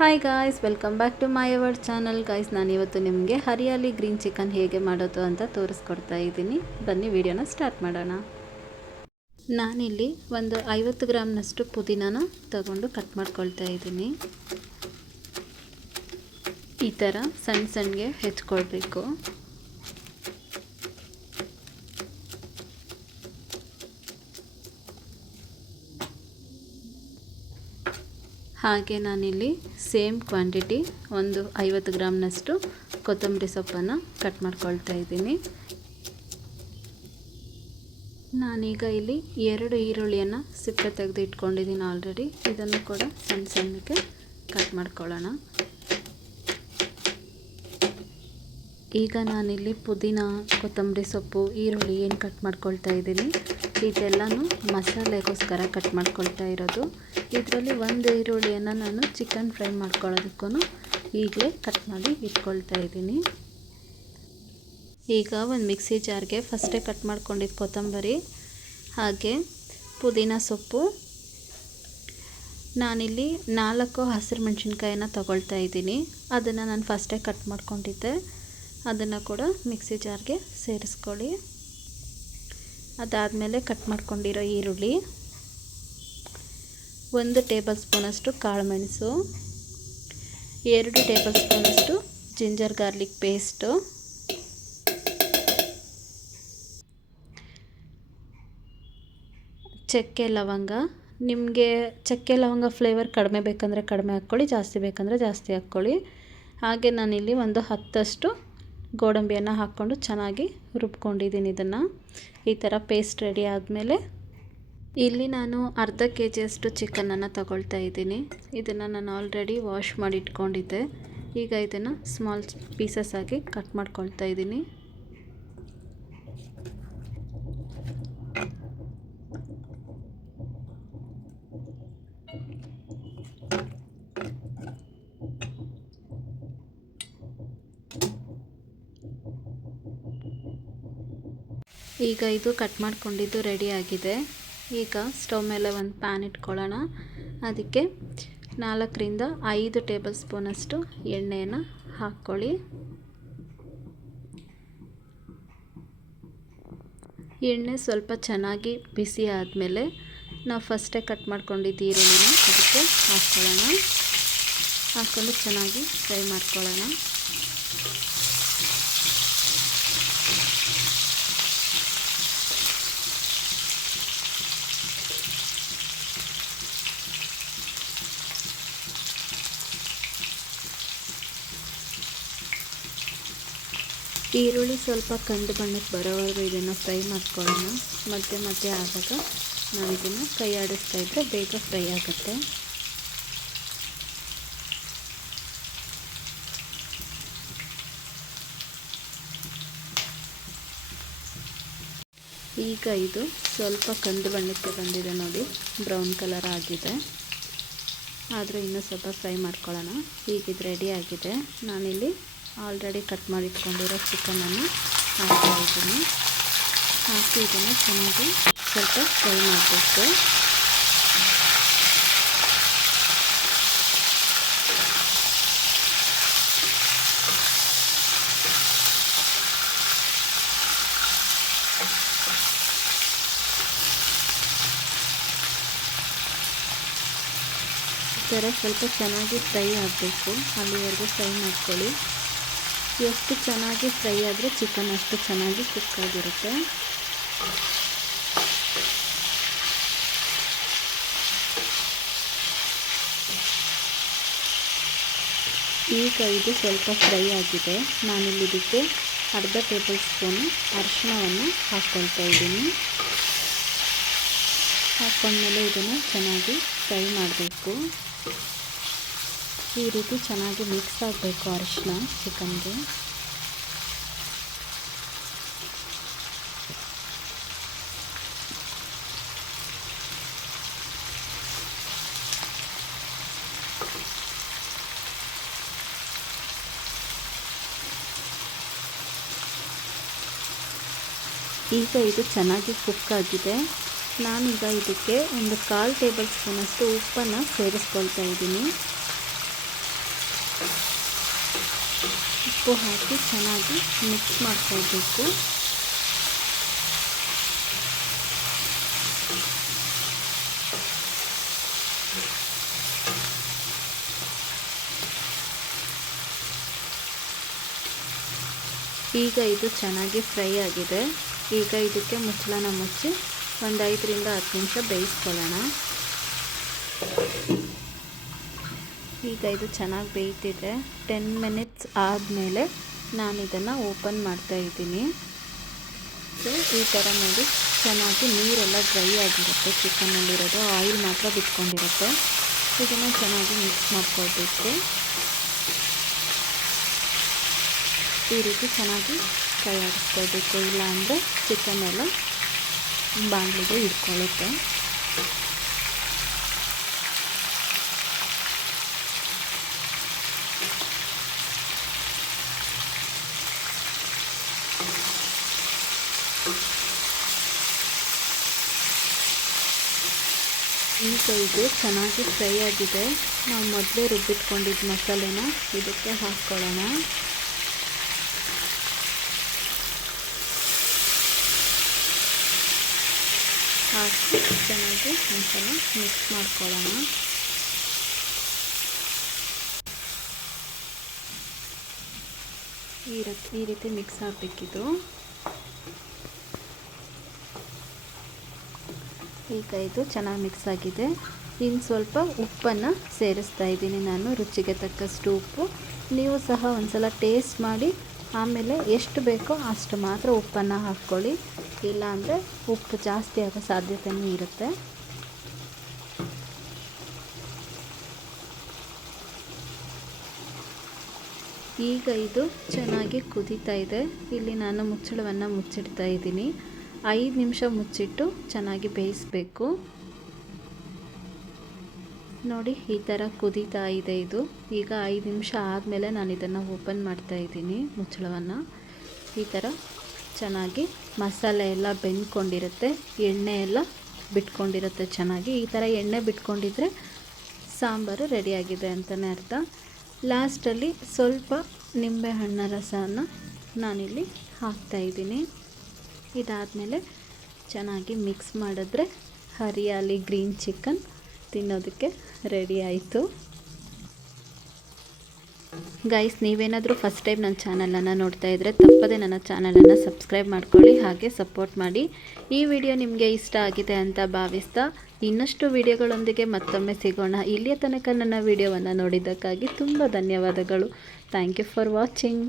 Hi guys welcome back to my our channel guys ನಾನು ಇವತ್ತು ನಿಮಗೆ ಹರಿಯಾಲಿ ಗ್ರೀನ್ ಚಿಕನ್ ಹೇಗೆ ಮಾಡೋದು ಅಂತ ತೋರಿಸ್ಕೊಡ್ತಾ ಇದ್ದೀನಿ. ಬನ್ನಿ ವಿಡಿಯೋನ ಸ್ಟಾರ್ಟ್ ಮಾಡೋಣ. ನಾನಿಲ್ಲಿ ಒಂದು ಐವತ್ತು ಗ್ರಾಮ್ನಷ್ಟು ಪುದೀನಾನ ತಗೊಂಡು ಕಟ್ ಮಾಡ್ಕೊಳ್ತಾ ಇದ್ದೀನಿ. ಈ ಥರ ಸಣ್ಣ ಸಣ್ಣಗೆ ಹೆಚ್ಕೊಳ್ಬೇಕು. ಹಾಗೆ ನಾನಿಲ್ಲಿ ಸೇಮ್ ಕ್ವಾಂಟಿಟಿ ಒಂದು ಐವತ್ತು ಗ್ರಾಮ್ನಷ್ಟು ಕೊತ್ತಂಬರಿ ಸೊಪ್ಪನ್ನು ಕಟ್ ಮಾಡ್ಕೊಳ್ತಾ ಇದ್ದೀನಿ. ನಾನೀಗ ಇಲ್ಲಿ ಎರಡು ಈರುಳ್ಳಿಯನ್ನು ಸಿಪ್ಪೆ ತೆಗೆದು ಇಟ್ಕೊಂಡಿದ್ದೀನಿ ಆಲ್ರೆಡಿ ಇದನ್ನು ಕೂಡ ಸಣ್ಣ ಸಣ್ಣಕ್ಕೆ ಕಟ್ ಮಾಡ್ಕೊಳ್ಳೋಣ. ಈಗ ನಾನಿಲ್ಲಿ ಪುದೀನ, ಕೊತ್ತಂಬರಿ ಸೊಪ್ಪು, ಈರುಳ್ಳಿ ಏನು ಕಟ್ ಮಾಡ್ಕೊಳ್ತಾ ಇದ್ದೀನಿ? ಇದೆಲ್ಲನೂ ಮಸಾಲೆಗೋಸ್ಕರ ಕಟ್ ಮಾಡ್ಕೊಳ್ತಾ ಇರೋದು. ಇದರಲ್ಲಿ ಒಂದು ಈರುಳ್ಳಿಯನ್ನು ನಾನು ಚಿಕನ್ ಫ್ರೈ ಮಾಡ್ಕೊಳ್ಳೋದಕ್ಕೂ ಈಗಲೇ ಕಟ್ ಮಾಡಿ ಇಟ್ಕೊಳ್ತಾ ಇದ್ದೀನಿ. ಈಗ ಒಂದು ಮಿಕ್ಸಿ ಜಾರ್ಗೆ ಫಸ್ಟೇ ಕಟ್ ಮಾಡ್ಕೊಂಡಿದ್ದು ಕೊತ್ತಂಬರಿ, ಹಾಗೆ ಪುದೀನ ಸೊಪ್ಪು. ನಾನಿಲ್ಲಿ ನಾಲ್ಕು ಹಸಿರು ಮೆಣಸಿನ್ಕಾಯಿನ ತಗೊಳ್ತಾ ಇದ್ದೀನಿ. ಅದನ್ನು ನಾನು ಫಸ್ಟೇ ಕಟ್ ಮಾಡ್ಕೊಂಡಿದ್ದೆ. ಅದನ್ನು ಕೂಡ ಮಿಕ್ಸಿ ಜಾರ್ಗೆ ಸೇರಿಸ್ಕೊಳ್ಳಿ. ಅದಾದಮೇಲೆ ಕಟ್ ಮಾಡ್ಕೊಂಡಿರೋ ಈರುಳ್ಳಿ. ಒಂದು ಟೇಬಲ್ ಸ್ಪೂನಷ್ಟು ಕಾಳುಮೆಣಸು ಎರಡು ಟೇಬಲ್ ಸ್ಪೂನಷ್ಟು ಜಿಂಜರ್ ಗಾರ್ಲಿಕ್ ಪೇಸ್ಟು. ಚಕ್ಕೆ ಲವಂಗ. ನಿಮಗೆ ಚಕ್ಕೆ ಲವಂಗ ಫ್ಲೇವರ್ ಕಡಿಮೆ ಬೇಕಂದರೆ ಕಡಿಮೆ ಹಾಕ್ಕೊಳ್ಳಿ, ಜಾಸ್ತಿ ಬೇಕಂದರೆ ಜಾಸ್ತಿ ಹಾಕ್ಕೊಳ್ಳಿ. ಹಾಗೆ ನಾನಿಲ್ಲಿ ಒಂದು ಹತ್ತಷ್ಟು ಗೋಡಂಬಿಯನ್ನು ಹಾಕ್ಕೊಂಡು ಚೆನ್ನಾಗಿ ರುಬ್ಕೊಂಡಿದ್ದೀನಿ ಇದನ್ನು. ಈ ಥರ ಪೇಸ್ಟ್ ರೆಡಿ ಆದಮೇಲೆ ಇಲ್ಲಿ ನಾನು ಅರ್ಧ ಕೆ ಜಿಯಷ್ಟು ಚಿಕನನ್ನು ತಗೊಳ್ತಾ ಇದ್ದೀನಿ. ಇದನ್ನು ನಾನು ಆಲ್ರೆಡಿ ವಾಶ್ ಮಾಡಿ ಇಟ್ಕೊಂಡಿದ್ದೆ ಈಗ ಇದನ್ನು ಸ್ಮಾಲ್ ಪೀಸಸ್ ಆಗಿ ಕಟ್ ಮಾಡ್ಕೊಳ್ತಾ ಇದ್ದೀನಿ. ಈಗ ಇದು ಕಟ್ ಮಾಡ್ಕೊಂಡಿದ್ದು ರೆಡಿ ಆಗಿದೆ. ಈಗ ಸ್ಟವ್ ಮೇಲೆ ಒಂದು ಪ್ಯಾನ್ ಇಟ್ಕೊಳ್ಳೋಣ. ಅದಕ್ಕೆ ನಾಲ್ಕರಿಂದ ಐದು ಟೇಬಲ್ ಸ್ಪೂನಷ್ಟು ಎಣ್ಣೆಯನ್ನು ಹಾಕ್ಕೊಳ್ಳಿ. ಎಣ್ಣೆ ಸ್ವಲ್ಪ ಚೆನ್ನಾಗಿ ಬಿಸಿ ಆದಮೇಲೆ ನಾವು ಫಸ್ಟೇ ಕಟ್ ಮಾಡ್ಕೊಂಡಿದ್ದು ಈರುಳ್ಳಿನ ಅದಕ್ಕೆ ಹಾಕ್ಕೊಳ್ಳೋಣ. ಹಾಕ್ಕೊಂಡು ಚೆನ್ನಾಗಿ ಫ್ರೈ ಮಾಡ್ಕೊಳ್ಳೋಣ. ಈರುಳ್ಳಿ ಸ್ವಲ್ಪ ಕಂದು ಬಣ್ಣಕ್ಕೆ ಬರೋವರೆಗೂ ಇದನ್ನು ಫ್ರೈ ಮಾಡ್ಕೊಳ್ಳೋಣ. ಮತ್ತೆ ಮತ್ತೆ ಆದಾಗ ನಾವು ಇದನ್ನು ಕೈ ಆಡಿಸ್ತಾ ಇದ್ದರೆ ಬೇಗ ಫ್ರೈ ಆಗುತ್ತೆ. ಈಗ ಇದು ಸ್ವಲ್ಪ ಕಂದು ಬಣ್ಣಕ್ಕೆ ಬಂದಿದೆ ನೋಡಿ, ಬ್ರೌನ್ ಕಲರ್ ಆಗಿದೆ. ಆದರೆ ಇನ್ನೂ ಸ್ವಲ್ಪ ಫ್ರೈ ಮಾಡ್ಕೊಳ್ಳೋಣ. ಈಗ ಇದು ರೆಡಿ ಆಗಿದೆ. ನಾನಿಲ್ಲಿ ಆಲ್ರೆಡಿ ಕಟ್ ಮಾಡಿ ಇಟ್ಕೊಂಡಿರೋ ಚಿಕನನ್ನು ಹಾಕ್ತಾ ಇದ್ದೀನಿ. ಹಾಕಿ ಇದನ್ನು ಚೆನ್ನಾಗಿ ಸ್ವಲ್ಪ ಫ್ರೈ ಮಾಡಬೇಕು ಈ ಥರ ಸ್ವಲ್ಪ ಚೆನ್ನಾಗಿ ಫ್ರೈ ಆಗಬೇಕು. ಅಲ್ಲಿವರೆಗೂ ಫ್ರೈ ಮಾಡ್ಕೊಳ್ಳಿ. ಎಷ್ಟು ಚೆನ್ನಾಗಿ ಫ್ರೈ ಆದರೆ ಚಿಕನ್ ಅಷ್ಟು ಚೆನ್ನಾಗಿ ಕುಕ್ ಆಗಿರುತ್ತೆ. ಈಗ ಇದು ಸ್ವಲ್ಪ ಫ್ರೈ ಆಗಿದೆ. ನಾನಿಲ್ಲಿ ಇದಕ್ಕೆ ಅರ್ಧ ಟೇಬಲ್ ಸ್ಪೂನು ಅರಿಶಿಣವನ್ನು ಹಾಕ್ಕೊಳ್ತಾ ಇದ್ದೀನಿ. ಹಾಕ್ಕೊಂಡ್ಮೇಲೆ ಇದನ್ನು ಚೆನ್ನಾಗಿ ಫ್ರೈ ಮಾಡಬೇಕು. ಈ ರೀತಿ ಚೆನ್ನಾಗಿ ಮಿಕ್ಸ್ ಆಗಬೇಕು ಅರಿಶಿನ ಚಿಕನ್ಗೆ. ಈಗ ಇದು ಚೆನ್ನಾಗಿ ಕುಕ್ ಆಗಿದೆ. ನಾನೀಗ ಇದಕ್ಕೆ ಒಂದು ಕಾಲು ಟೇಬಲ್ ಸ್ಪೂನಷ್ಟು ಉಪ್ಪನ್ನು ಸೇರಿಸ್ಕೊಳ್ತಾ ಇದ್ದೀನಿ. ಉಪ್ಪು ಹಾಕಿ ಚೆನ್ನಾಗಿ ಮಿಕ್ಸ್ ಮಾಡ್ಕೊಳ್ಬೇಕು. ಈಗ ಇದು ಚೆನ್ನಾಗಿ ಫ್ರೈ ಆಗಿದೆ. ಈಗ ಇದಕ್ಕೆ ಮುಚ್ಚಳನ ಮುಚ್ಚಿ ಒಂದು ಐದರಿಂದ ಹತ್ತು ನಿಮಿಷ ಬೇಯಿಸ್ಕೊಳ್ಳೋಣ. ಈಗ ಇದು ಚೆನ್ನಾಗಿ ಬೇಯ್ತಿದೆ. ಟೆನ್ ಮಿನಿಟ್ಸ್ ಆದಮೇಲೆ ನಾನು ಇದನ್ನು ಓಪನ್ ಮಾಡ್ತಾ ಇದ್ದೀನಿ. ಸೊ ಈ ಥರ ನೋಡಿ. ಚೆನ್ನಾಗಿ ನೀರೆಲ್ಲ ಡ್ರೈ ಆಗಿರುತ್ತೆ. ಚಿಕನಲ್ಲಿರೋದು ಆಯಿಲ್ ಮಾತ್ರ ಬಿಟ್ಕೊಂಡಿರುತ್ತೆ. ಇದನ್ನು ಚೆನ್ನಾಗಿ ಮಿಕ್ಸ್ ಮಾಡ್ಕೊಳ್ಬೇಕು. ಈ ರೀತಿ ಚೆನ್ನಾಗಿ ಫ್ರೈ ಇಲ್ಲಾಂದರೆ ಇಲ್ಲ ಅಂದರೆ ಚಿಕನ್ ಎಲ್ಲ ಇಟ್ಕೊಳ್ಳುತ್ತೆ ಈಗ ಇದು ಚೆನ್ನಾಗಿ ಫ್ರೈ ಆಗಿದೆ. ನಾವು ಮೊದಲೇ ರುಬ್ಬಿಟ್ಕೊಂಡಿದ್ದ ಮಸಾಲೆನ ಇದಕ್ಕೆ ಹಾಕ್ಕೊಳ್ಳೋಣ ಹಾಕಿ ಚೆನ್ನಾಗಿ ಒಂದ್ಸಲ ಮಿಕ್ಸ್ ಮಾಡ್ಕೊಳ್ಳೋಣ. ಈ ರೀತಿ ಮಿಕ್ಸ್ ಆಗಬೇಕಿದು. ಈಗ ಇದು ಚೆನ್ನಾಗಿ ಮಿಕ್ಸ್ ಆಗಿದೆ. ಇನ್ನು ಸ್ವಲ್ಪ ಉಪ್ಪನ್ನು ಸೇರಿಸ್ತಾ ಇದ್ದೀನಿ ನಾನು, ರುಚಿಗೆ ತಕ್ಕಷ್ಟು ಉಪ್ಪು. ನೀವು ಸಹ ಒಂದ್ಸಲ ಟೇಸ್ಟ್ ಮಾಡಿ, ಆಮೇಲೆ ಎಷ್ಟು ಬೇಕೋ ಅಷ್ಟು ಮಾತ್ರ ಉಪ್ಪನ್ನು ಹಾಕ್ಕೊಳ್ಳಿ. ಇಲ್ಲಾಂದರೆ ಉಪ್ಪು ಜಾಸ್ತಿ ಆಗೋ ಸಾಧ್ಯತೆಯೂ ಇರುತ್ತೆ. ಈಗ ಇದು ಚೆನ್ನಾಗಿ ಕುದೀತಾ ಇದೆ. ಇಲ್ಲಿ ನಾನು ಮುಚ್ಚಳವನ್ನು ಮುಚ್ಚಿಡ್ತಾ ಇದ್ದೀನಿ. ಐದು ನಿಮಿಷ ಮುಚ್ಚಿಟ್ಟು ಚೆನ್ನಾಗಿ ಬೇಯಿಸಬೇಕು. ನೋಡಿ, ಈ ಥರ ಕುದೀತಾ ಇದೆ ಇದು. ಈಗ ಐದು ನಿಮಿಷ ಆದಮೇಲೆ ನಾನು ಇದನ್ನು ಓಪನ್ ಮಾಡ್ತಾ ಇದ್ದೀನಿ ಮುಚ್ಚಳವನ್ನು. ಈ ಥರ ಚೆನ್ನಾಗಿ ಮಸಾಲೆ ಎಲ್ಲ ಬೆಂದ್ಕೊಂಡಿರುತ್ತೆ, ಎಣ್ಣೆ ಎಲ್ಲ ಬಿಟ್ಕೊಂಡಿರುತ್ತೆ ಚೆನ್ನಾಗಿ. ಈ ಥರ ಎಣ್ಣೆ ಬಿಟ್ಕೊಂಡಿದ್ರೆ ಸಾಂಬಾರು ರೆಡಿಯಾಗಿದೆ ಅಂತಲೇ ಅರ್ಥ. ಲಾಸ್ಟಲ್ಲಿ ಸ್ವಲ್ಪ ನಿಂಬೆಹಣ್ಣ ರಸನ ನಾನಿಲ್ಲಿ ಹಾಕ್ತಾಯಿದ್ದೀನಿ ಇದಾದಮೇಲೆ ಚೆನ್ನಾಗಿ ಮಿಕ್ಸ್ ಮಾಡಿದ್ರೆ ಹರಿಯಾಲಿ ಗ್ರೀನ್ ಚಿಕನ್ ತಿನ್ನೋದಕ್ಕೆ ರೆಡಿ ಆಯಿತು. ಗೈಸ್ ನೀವೇನಾದರೂ ಫಸ್ಟ್ ಟೈಮ್ ನನ್ನ ಚಾನಲನ್ನು ನೋಡ್ತಾ ಇದ್ದರೆ ತಪ್ಪದೆ ನನ್ನ ಚಾನಲನ್ನು ಸಬ್ಸ್ಕ್ರೈಬ್ ಮಾಡ್ಕೊಳ್ಳಿ, ಹಾಗೆ ಸಪೋರ್ಟ್ ಮಾಡಿ. ಈ ವಿಡಿಯೋ ನಿಮಗೆ ಇಷ್ಟ ಆಗಿದೆ ಅಂತ ಭಾವಿಸ್ತಾ ಇನ್ನಷ್ಟು ವಿಡಿಯೋಗಳೊಂದಿಗೆ ಮತ್ತೊಮ್ಮೆ ಸಿಗೋಣ. ಇಲ್ಲಿಯ ತನಕ ನನ್ನ ವಿಡಿಯೋವನ್ನು ನೋಡಿದ್ದಕ್ಕಾಗಿ ತುಂಬ ಧನ್ಯವಾದಗಳು. Thank you for watching